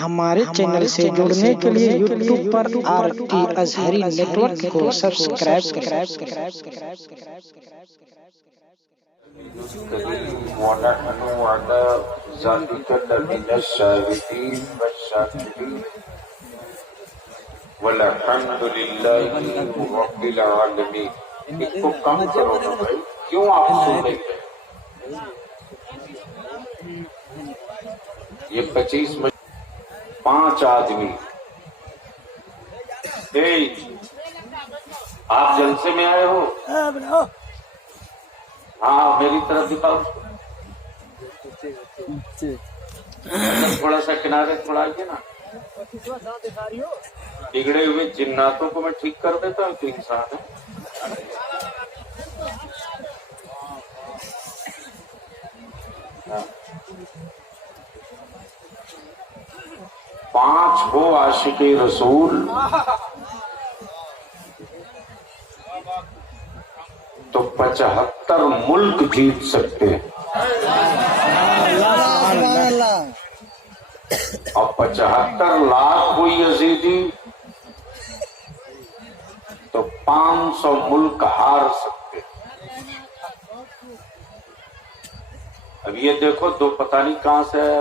ہمارے چینل سے جڑنے کے لیے یوٹیوب پر RT ازہری نیٹ ورک کو سبسکرائب کریں۔ ونحن على ذلك لمن الشاهدين والشاكرين والحمد لله رب العالمين۔ اس کو کم کرو نا بھائی، کیوں آپ سن رہے ہیں؟ یہ 25 5 آدمی، آپ جلسے میں آئے ہو؟ ہاں میری طرف دکھاؤ، تھوڑا سا کنارے تھوڑا آئیے نا۔ بگڑے ہوئے جناتوں کو میں ٹھیک کر دیتا ہوں تو انسان ہے۔ 5 ہو عاشق رسول تو 75 ملک جیت سکتے ہیں، اور 75 لاکھ کوئی یزیدی تو 500 ملک ہار سکتے ہیں۔ اب یہ دیکھو دو پتہ نہیں کہاں سے ہے۔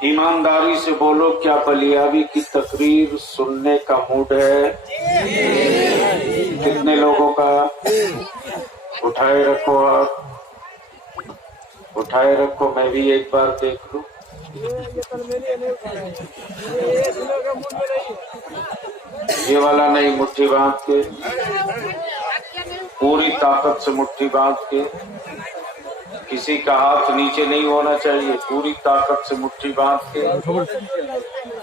ایمانداری سے بولو، کیا بلیاوی کی تقریر سننے کا موڈ ہے؟ کتنے لوگوں کا؟ اٹھائے رکھو، آپ اٹھائے رکھو، میں بھی ایک بار دیکھ لوں۔ یہ والا نہیں، مٹھی باندھ کے، پوری طاقت سے مٹھی باندھ کے، کسی کا ہاتھ نیچے نہیں ہونا چاہیے، پوری طاقت سے مٹھی باندھ کے۔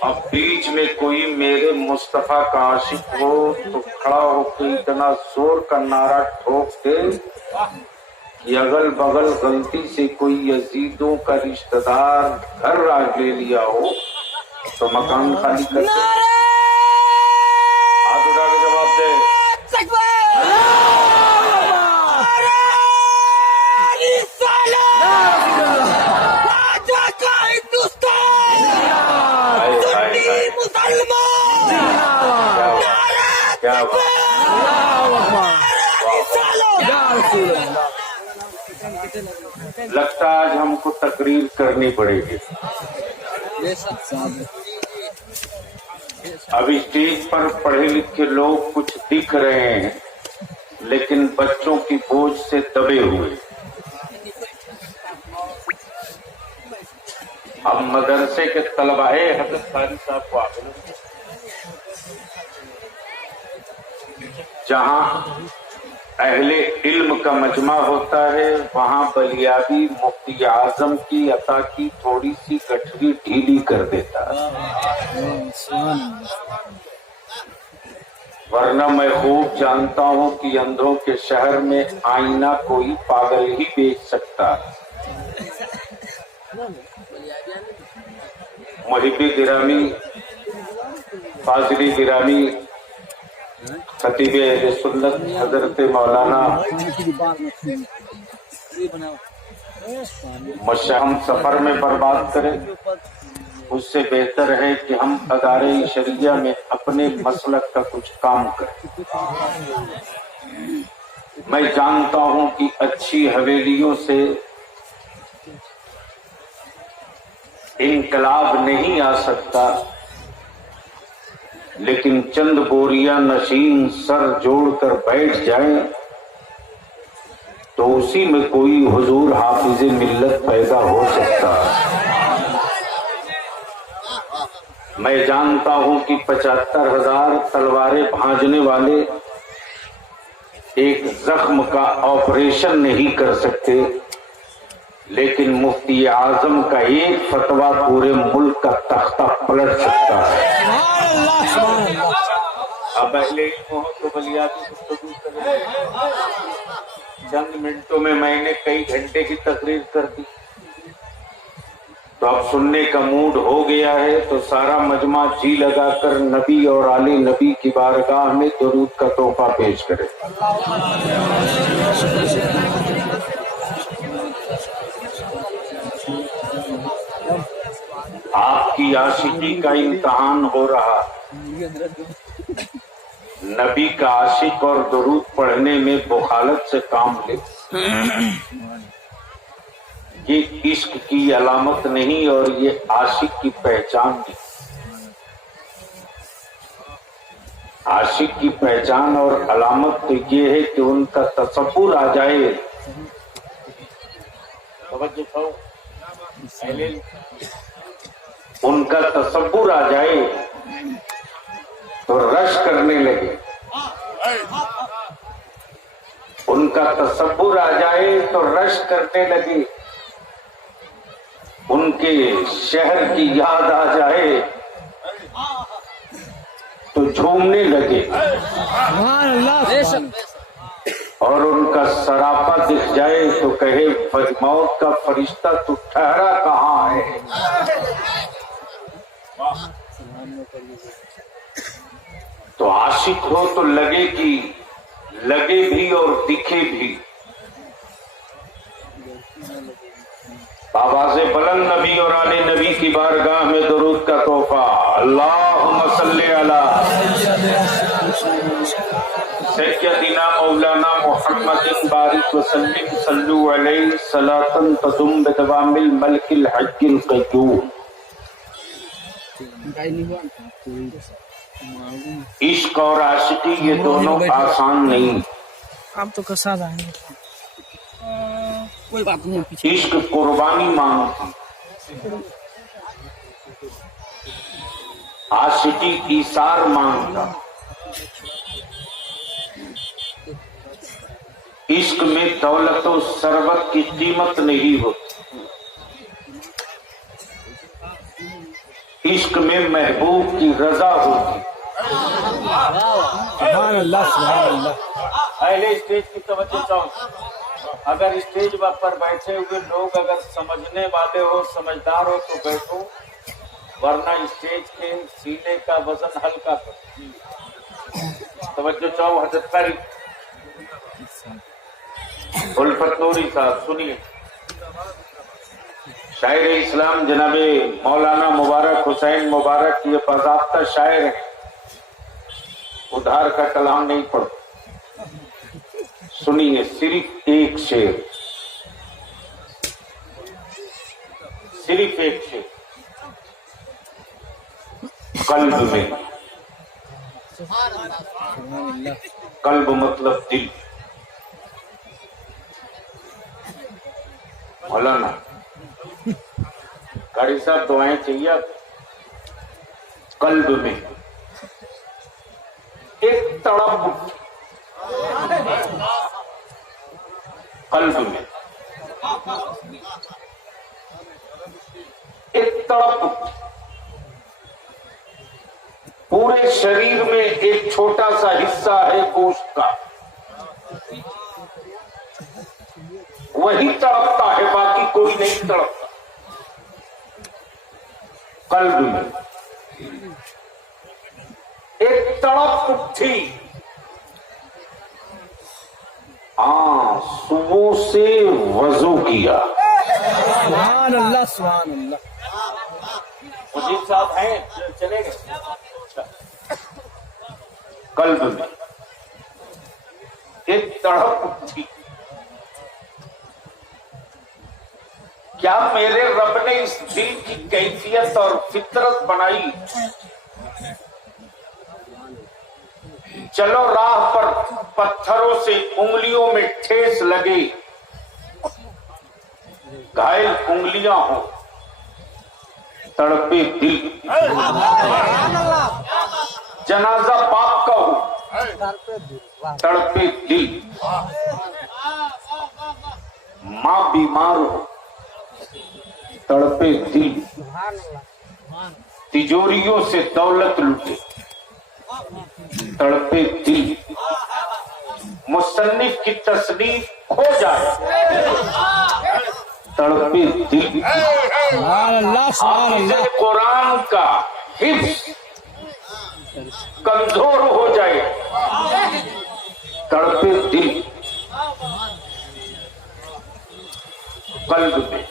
اب بیچ میں کوئی میرے مصطفیٰ کا عاشق ہو تو کھڑا ہو کے اتنا زور کا نعرہ ٹھوک دے کہ اگل بغل غلطی سے کوئی یزیدوں کا رشتہ دار گھر راہ لے لیا ہو تو مکان خالی کر دے۔ ہاتھ اٹھا کے جواب دے۔ لگتا ہے آج ہم کو تقریر کرنی پڑے گی۔ اب اسٹیج پر پڑھے لکھے لوگ کچھ دکھ رہے ہیں لیکن بچوں کی بوجھ سے دبے ہوئے۔ اب مدرسے کے طلباء حضرت قاری صاحب کو آگے، جہاں اہل علم کا مجمع ہوتا ہے وہاں بلیاوی مفتی اعظم کی عطا کی تھوڑی سی گٹھری ڈھیلی کر دیتا ہے، ورنہ میں خوب جانتا ہوں کہ اندھوں کے شہر میں آئینہ کوئی پاگل ہی بیچ سکتا ہے۔ محبی گرامی، فاضلی گرامی، خطیب اہل سنت حضرت مولانا ہم سفر میں برباد کریں، اس سے بہتر ہے کہ ہم ادارے شریعہ میں اپنے مسلک کا کچھ کام کریں۔ میں جانتا ہوں کہ اچھی حویلیوں سے انقلاب نہیں آ سکتا، لیکن چند بوریاں نشین سر جوڑ کر بیٹھ جائیں تو اسی میں کوئی حضور حافظ ملت پیدا ہو سکتا ہے۔ میں جانتا ہوں کہ 75,000 تلواریں بھانجنے والے ایک زخم کا آپریشن نہیں کر سکتے، لیکن مفتی اعظم کا ایک فتویٰ پورے ملک کا تختہ پلٹ سکتا ہے۔ اب اہل علم ہو تو بلیاتی گفتگو کریں۔ چند منٹوں میں میں نے کئی گھنٹے کی تقریر کر دی، تو اب سننے کا موڈ ہو گیا ہے تو سارا مجمع جی لگا کر نبی اور آل نبی کی بارگاہ میں درود کا تحفہ پیش کرے۔ की आशिकी का इम्तिहान हो रहा। नबी का आशिक और दुरूद पढ़ने में बुखालत से काम ले, ये इश्क की अलामत नहीं और ये आशिक की पहचान नहीं। आशिक की पहचान और अलामत तो ये है कि उनका तसव्वुर आ जाए, उनका तसव्वुर आ जाए तो रश करने लगे, उनका तसव्वुर आ जाए तो रश करने लगे, उनके शहर की याद आ जाए तो झूमने लगे, और उनका सरापा दिख जाए तो कहे मौत का फरिश्ता तू ठहरा कहाँ है। तो आशिक हो तो लगे भी और दिखे भी। आवाज़े बुलंद नबी और आले नबी की बारगाह में दुरूद का तोहफा। अल्लाहुम्मा सल्ली अला सय्यदिना मौलाना मुहम्मदिन बारिक वसल्लिम सल्लु अलैहि सलातन तदुम बिदवामिल मलकिल हज्जिल क़य्यूम। इश्क और आशिकी ये दोनों आसान नहीं। आप तो कसा रहे हैं, कोई बात नहीं। इश्क कुर्बानी मांगती, आशिकी ईसार मांगता। इश्क में दौलत और सरबत की कीमत नहीं होती, इश्क में महबूब की रजा होती। सुभान अल्लाह, सुभान अल्लाह। पहले स्टेज की तवज्जो चाहो। अगर स्टेज पर बैठे हुए लोग अगर समझने वाले हो, समझदार हो तो बैठो, वरना स्टेज के सीने का वजन हल्का करो। तवज्जो चाहो। हजरत कारी उल्फत नूरी साहब सुनिए। शायर इस्लाम जनाबे मौलाना मुबारक हुसैन मुबारक ये बाज़ाब्ता शायर है, उधार का कलाम नहीं पढ़ो। सुनिए सिर्फ एक शेर, सिर्फ एक शेर। कल्ब में, कल्ब मतलब दिल। मौलाना कारी साहब दुआएं चाहिए आप। कल्ब में एक तड़प, कल्ब में एक तड़प, पूरे शरीर में एक छोटा सा हिस्सा है गोश्त का, वही तड़पता है, बाकी कोई नहीं तड़पता। कल्ब में एक तड़प उठी, सुबह से वजू किया। सुभान अल्लाह, सुभान अल्लाह। मुजीब साहब हैं, चले गए। कल्ब में एक तड़प उठी, क्या मेरे रब ने इस दिल की कैफियत और फितरत बनाई। चलो राह पर पत्थरों से उंगलियों में ठेस लगे, घायल उंगलियां हो, तड़पे दिल। जनाजा पाक का हो, तड़पे दिल। मां बीमार हो, तड़पे दिल। तिजोरियों से दौलत लूटे, तड़पे दिल। मुसन्निफ की तस्नीफ खो जाए, तड़पे दिल। हाफिज़े कुरान का हिफ्ज़ कमजोर हो जाए, तड़पे दिल। कल्ब में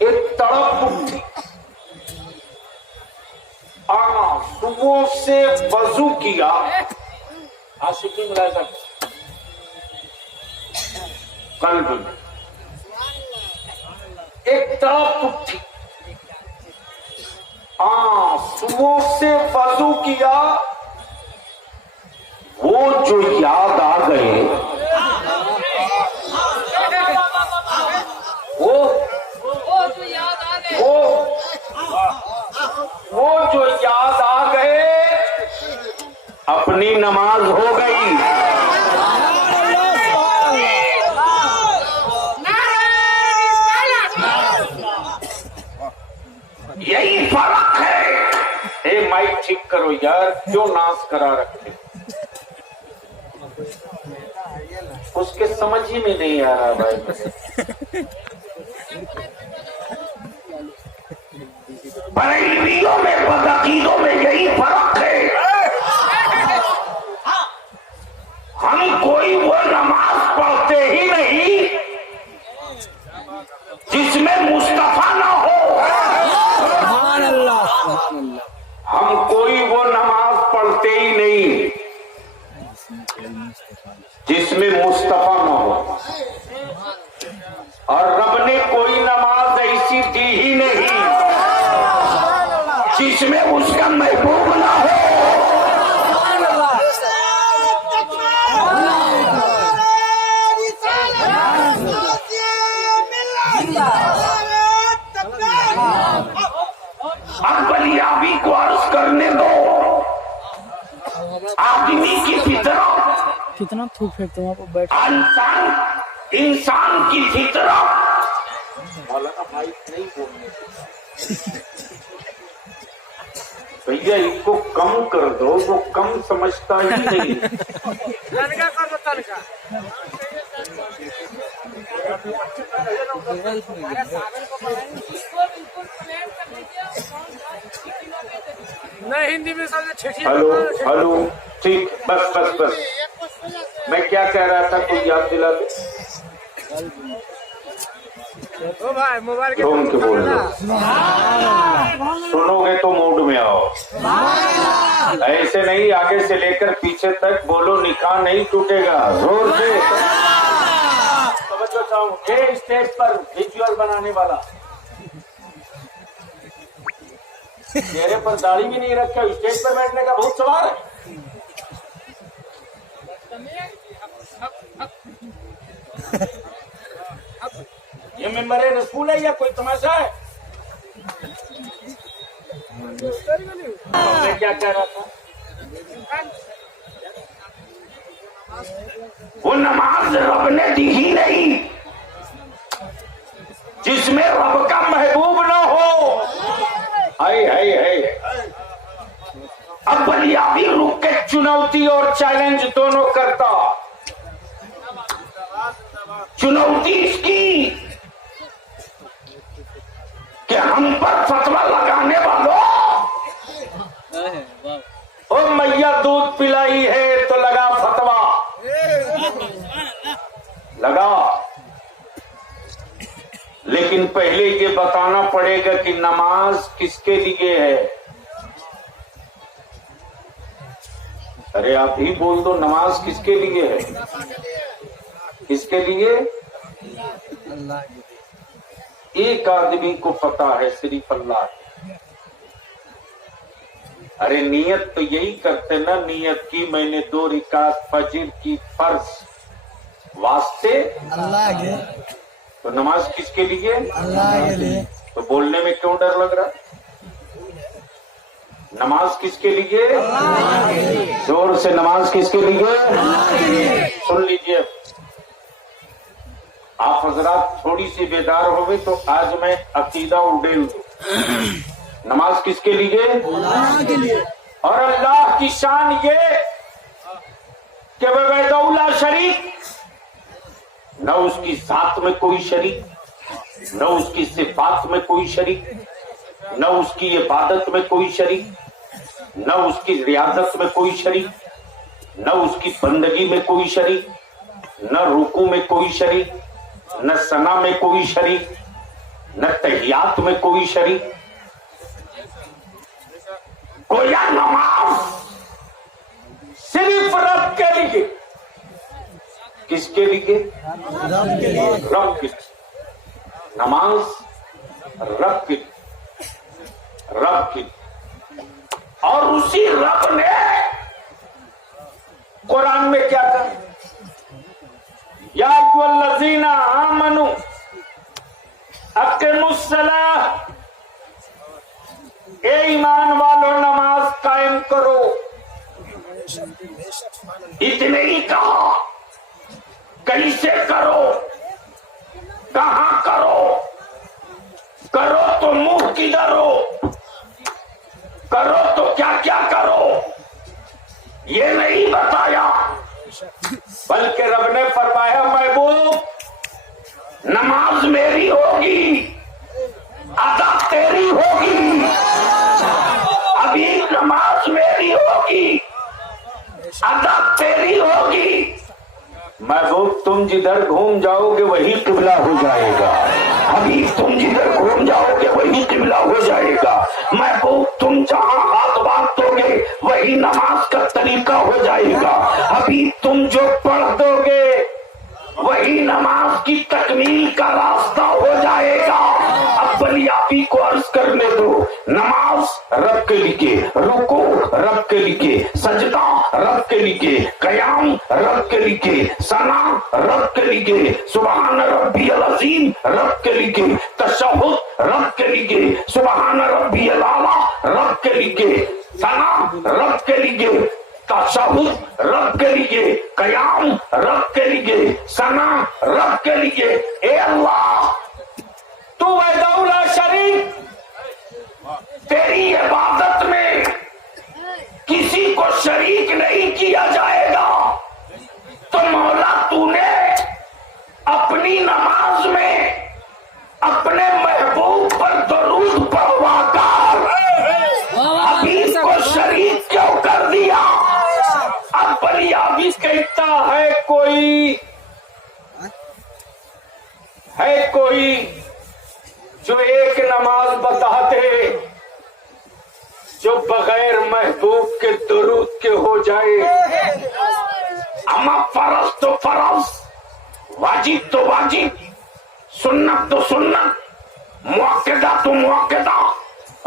एक तड़प उठी, सुबह से वजू किया, आशिकी मुलायजा कल्ब में एक तरफ उठी, सुबह से वजू किया, वो जो याद आ गए, वो जो याद आ गए, अपनी नमाज हो गई। यही फर्क है। ए माइक ठीक करो यार, क्यों नाश करा रखते, उसके समझ ही में नहीं आ रहा भाई। बरेलवियों में, बदअकीदों में यही फर्क है। हम कोई वो नमाज पढ़ते ही नहीं जिसमें मुस्तफा ना हो। हम कोई वो नमाज पढ़ते ही नहीं जिसमें मुस्तफा ना हो, और रब ने कोई नमाज ऐसी दी ही नहीं जिसमें उसका महबूब ना हो। अब बलियाबी को अर्ज करने दो। आदमी की फितरत, कितना थूक फेंकते हो बैठ, इंसान की फितरत, मौलाना माइक नहीं बोलने, भैया इनको कम कर दो, वो कम समझता ही नहीं। हिंदी में हेलो हेलो, ठीक, बस बस बस। मैं क्या कह रहा था, कोई याद दिला दे। मोबाइल के बोल दो, सुनोगे तो मूड में आओ, ऐसे नहीं आगे से लेकर पीछे तक बोलो, निकाह नहीं टूटेगा, जोर से। स्टेज पर विजुअल बनाने वाला, चेहरे पर दाढ़ी भी नहीं रखा, स्टेज पर बैठने का बहुत सवाल है। ये मेंबर रसूल है या कोई तमाशा है? मैं क्या कह रहा था, वो नमाज रब ने दी ही नहीं जिसमें रब का महबूब ना हो। हाय हाय हाय। अब बलियाबी रुक के चुनौती और चैलेंज दोनों करता। चुनौती इसकी कि हम पर फतवा लगाने वालों, ओ मैया दूध पिलाई है तो लगा फतवा, लगा। लेकिन पहले ये बताना पड़ेगा कि नमाज किसके लिए है। अरे आप ही बोल दो, नमाज किसके लिए है? किसके लिए? एक आदमी को पता है, सिर्फ अल्लाह। अरे नियत तो यही करते ना, नियत की मैंने 2 रिकात फजर की फर्ज वास्ते अल्लाह के, तो नमाज किसके लिए? अल्लाह के लिए। तो बोलने में क्यों डर लग रहा? नमाज किसके लिए? जोर से, नमाज किसके लिए? सुन लीजिए, आप हजरात थोड़ी सी बेदार हो गए तो आज मैं अकीदा उड़े हूँ। नमाज किसके लिए? अल्लाह के लिए। और अल्लाह की शान ये कि वहदहुल्ला शरीक, न उसकी जात में कोई शरीक, न उसकी सिफात में कोई शरीक, न उसकी इबादत में कोई शरीक, न उसकी रियाजत में कोई शरीक, न उसकी बंदगी में कोई शरीक, न रुकू में कोई शरीक, न सना में कोई शरीक, न तहियात में कोई शरीक, गोया नमाज सिर्फ रब के लिए। किसके लिए? रब के लिए। रब के लिए। नमाज रब के लिए, रब के लिए। और उसी रब ने कुरान में क्या कहा? या अय्युहल्लज़ीना आमनू अक़ीमुस्सलाह, ए ईमान वालों नमाज कायम करो। इतने ही कहा, कैसे करो, कहां करो, करो तो मुंह किधर हो, करो तो क्या क्या करो, ये नहीं बताया। बल्कि रब ने फरमाया महबूब नमाज मेरी होगी, अदा तेरी होगी। अभी नमाज मेरी होगी, अदा तेरी होगी। महबूब तुम जिधर घूम जाओगे वही किबला हो जाएगा। अभी तुम जिधर घूम जाओगे वही किबला हो जाएगा। महबूब तुम जहां हाथ बांध दोगे वही नमाज का तरीका हो जाएगा। अभी तुम जो पढ़ दोगे वही नमाज की तकमील का रास्ता हो जाएगा। अब बलियाबी को अर्ज करने दो। नमाज रब के लिए, रुकू रब के लिए, सजदा रब के लिए, कयाम रब के लिए, सना रब के लिए, सुबहान रब्बियल अज़ीम रब के लिए, तशहुद रब के लिए, सुबहान रब्बियल आला रब के लिए, सना रब के लिए, तशहुद रब के लिए, कयाम रब के लिए, सना रब के लिए। ए अल्लाह तू वहदहुल्ला शरीक, तेरी इबादत में किसी को शरीक नहीं किया जाएगा। तो मौला तूने अपनी नमाज में अपने महबूब पर दरूद पढ़वा कर अभी को शरीक क्यों कर दिया? अब बलियाबी कहता है कोई जो एक नमाज बता दे जो बगैर महबूब के दरूद के हो जाए। अमा फरज तो फरज, वाजिब तो वाजिब, सुन्नत तो सुन्नत, मुअक्कदा तो मुअक्कदा,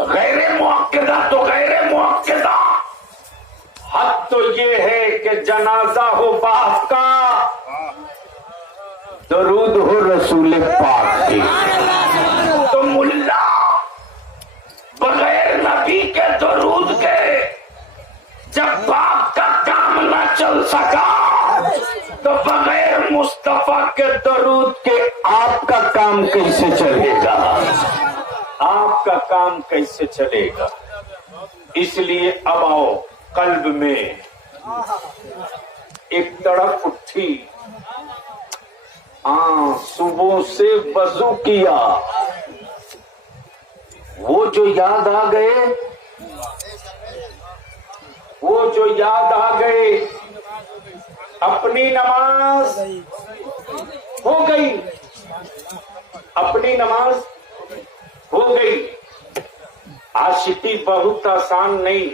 गैर मुअक्कदा तो गैर मुअक्कदा। हद तो ये है कि जनाजा हो बाप का, दरूद हो रसूल पाक की। तो मुल्ला बगैर नबी के दरूद के जब बाप का काम न चल सका तो बगैर मुस्तफा के दरूद के आपका काम कैसे चलेगा? आपका काम कैसे चलेगा? इसलिए अब आओ कल्ब में एक तड़प उठी। सुबह से वजू किया, वो जो याद आ गए, वो जो याद आ गए, अपनी नमाज हो गई, अपनी नमाज हो गई। आशिकी बहुत आसान नहीं,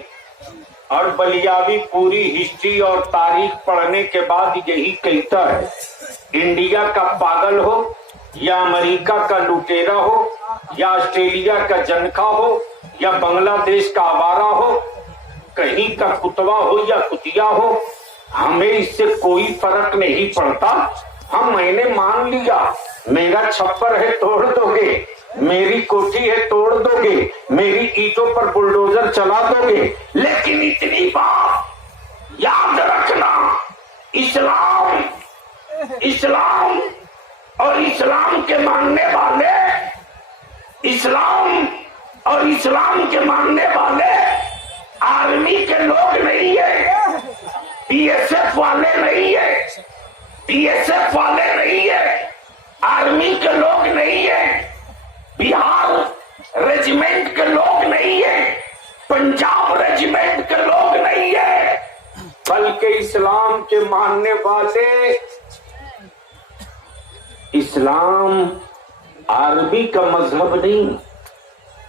और बलियाबी पूरी हिस्ट्री और तारीख पढ़ने के बाद यही कहता है, इंडिया का पागल हो या अमेरिका का लुटेरा हो या ऑस्ट्रेलिया का जनखा हो या बांग्लादेश का आवारा हो, कहीं का कुतवा हो या कुतिया हो, हमें इससे कोई फर्क नहीं पड़ता। हम मैंने मान लिया, मेरा छप्पर है तोड़ दोगे, मेरी कोठी है तोड़ दोगे, मेरी ईंटों पर बुलडोजर चला दोगे, लेकिन इतनी बात याद रखना, इस्लाम इस्लाम और इस्लाम के मानने वाले, इस्लाम और इस्लाम के मानने वाले आर्मी के लोग नहीं है, बीएसएफ वाले नहीं है, बीएसएफ वाले नहीं है, आर्मी के लोग नहीं है, बिहार रेजिमेंट के लोग नहीं है, पंजाब रेजिमेंट के लोग नहीं है, बल्कि इस्लाम के मानने वाले, इस्लाम आरबी का मजहब नहीं,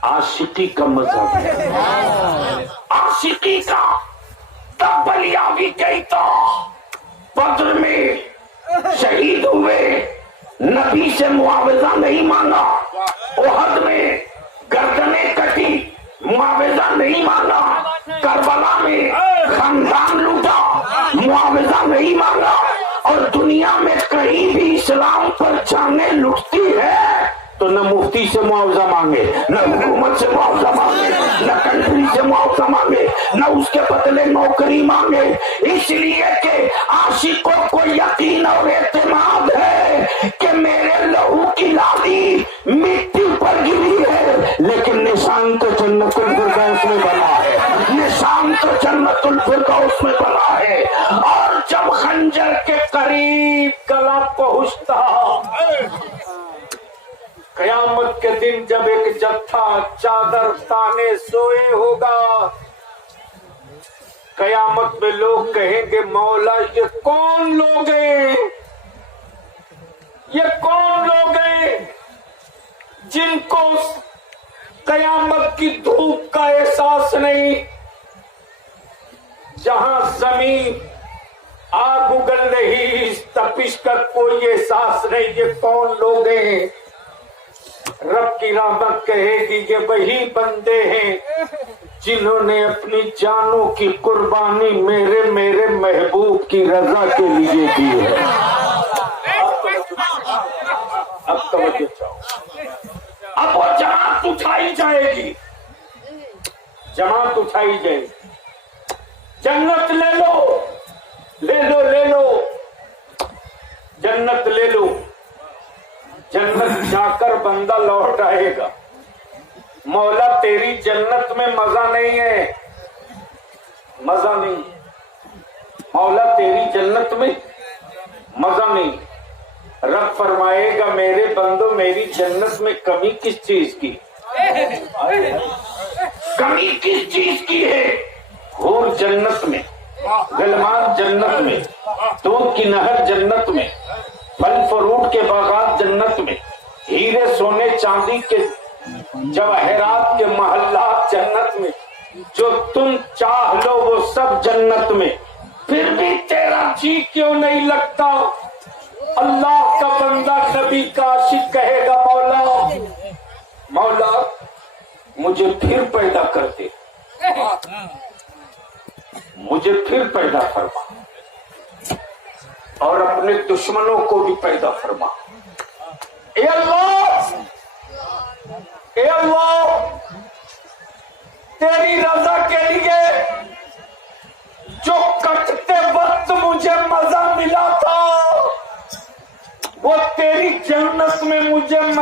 आशिकी का मजहब है, आशिकी का। तब बलिया भी गई तो बद्र में शहीद हुए, नबी से मुआवजा नहीं मांगा, ओहद में गर्दनें कटी, मुआवजा नहीं मांगा, करबला में खानदान लूटा, मुआवजा नहीं मांगा, और दुनिया में कहीं भी इस्लाम पर जाने लुटती है तो न मुफ्ती से मुआवजा मांगे, न हुकूमत से मुआवजा मांगे, न कंट्री से मुआवजा मांगे, न उसके बदले नौकरी मांगे, इसलिए कि आशिकों को यकीन और एतमाद है कि मेरे लहू की लाली मिट्टी पर गिरी है, लेकिन निशान तो जन्नतुल फिरदौस में बना है, निशान तो जन्नतुल फिरदौस में बना है। और जब खंजर के करीब गला पहुंचता, कयामत के दिन जब एक जत्था चादर ताने सोए होगा, कयामत में लोग कहेंगे मौला ये कौन लोग हैं, ये कौन लोग हैं जिनको कयामत की धूप का एहसास नहीं, जहां जमीन आग उगल रही, इस तपिश का कोई एहसास नहीं, ये कौन लोग हैं। रब की रहमत कहेगी ये वही बंदे हैं जिन्होंने अपनी जानों की कुर्बानी मेरे महबूब की रजा के लिए की है। अब तवज्जो चाहो, अब वो जमात उठाई जाएगी, जमात उठाई जाएगी, जन्नत ले लो, ले लो, ले लो, जन्नत ले लो। जन्नत जाकर बंदा लौट आएगा, मौला तेरी जन्नत में मजा नहीं है, मजा नहीं, मौला तेरी जन्नत में मजा नहीं। रब फरमाएगा मेरे बंदो मेरी जन्नत में कमी किस चीज की, कमी किस चीज की है। हूर जन्नत में, गलमान जन्नत में, दूध की नहर जन्नत में, फल फ्रूट के बागात जन्नत में, हीरे सोने चांदी के जवाहरात के महल्लात जन्नत में, जो तुम चाह लो वो सब जन्नत में। फिर भी तेरा जी क्यों नहीं लगता। अल्लाह का बंदा नबी का आशिक कहेगा मौला, मौला मुझे फिर पैदा कर दे, मुझे फिर पैदा फरमा, और अपने दुश्मनों को भी पैदा फरमा। ए अल्लाह, ए अल्लाह, तेरी रजा के लिए जो कटते वक्त मुझे मजा मिला था वो तेरी जन्नत में मुझे मजा